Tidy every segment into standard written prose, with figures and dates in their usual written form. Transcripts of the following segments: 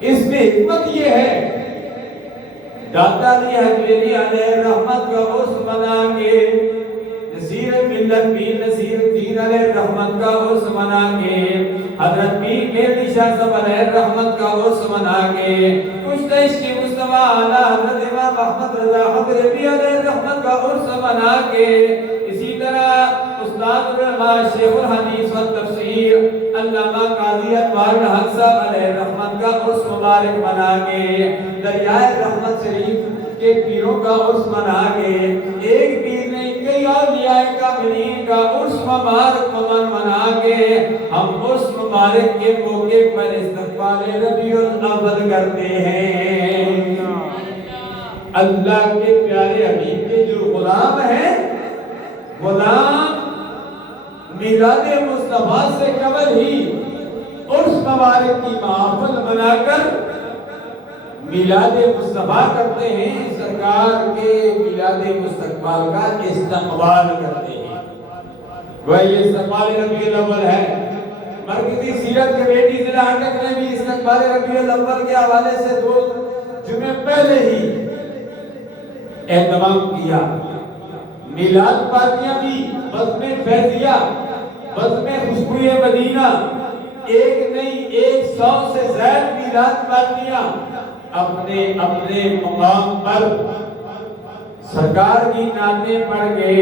اس میں حکمت یہ ہے، داتا علی حجویری علیہ رحمت کا عرس منا کے، نصیر ملت پیر نصیر الدین علیہ رحمت کا عرس منا کے، حضرت پیر مہدی شاہ صاحب علیہ رحمت کا عرس منا کے، کچھ عشق مصطفیٰ اعلیٰ حضرت امام احمد رضا حضرت علیہ رحمت کا عرس منا کے، اسی طرح استاد العلماء شیخ الحدیث والتفسیر علامہ قاضی اطوار الحق صاحب علیہ رحمت کا عرس مبارک منا کے، دریائے رحمت شریف کے پیروں کا عرس منا کے، ایک پیر نے کئی اولیاء کاملین کا عرس مبارک منا کے، ہم عرس مبارک کے موقع پر استقبال ربیع الاول کرتے ہیں۔ اللہ کے پیارے حبیب کے جو غلام ہیں، غلام میلاد مصطفیٰ سے قبل ہی عرس مبارک کی محفل بنا کر میلاد مصطفیٰ کرتے ہیں، سرکار کے میلاد مستقبل کا استقبال کرتے ہیں۔ وہ یہ استقبال ربیع الاول ہے۔ مرکزی سیرت کے بیٹی ضلع اٹک نے بھی استقبال ربیع الاول کے حوالے سے 2 جمعے پہلے ہی اہتمام کیا۔ میلاد پارٹیاں بھی، بزم فیضیہ، بزم خوشبوئے مدینہ، ایک نہیں 100 سے زائد میلاد پارٹیاں اپنے اپنے مقام پر سرکار کی نعتیں پڑھ کے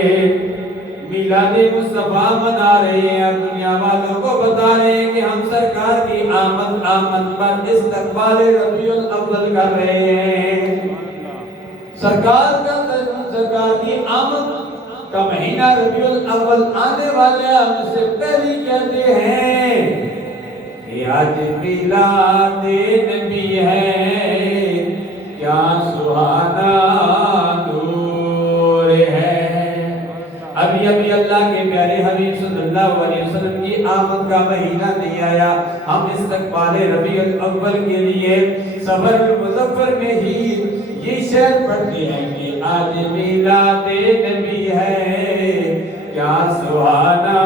میلاد مصطفیٰ منا رہے ہیں، دنیا والوں کو بتا رہے ہیں کہ ہم سرکار کی آمد پر استقبال ربیع الاول کر رہے ہیں۔ سرکار کی آمد کا مہینہ ربیع الاول آنے والے، ہم سے پہلے کہتے ہیں کہ آج میلاد نبی ہے، کیا سہانا نور ہے۔ ابھی اللہ کے پیارے حبیب صلی اللہ علیہ وسلم کی آمد کا مہینہ نہیں آیا، ہم استقبال ربیع الاول کے لیے سفر المظفر میں ہی یہ شعر پڑھتے ہیں کہ آج میلاد نبی ہے، کیا سہانا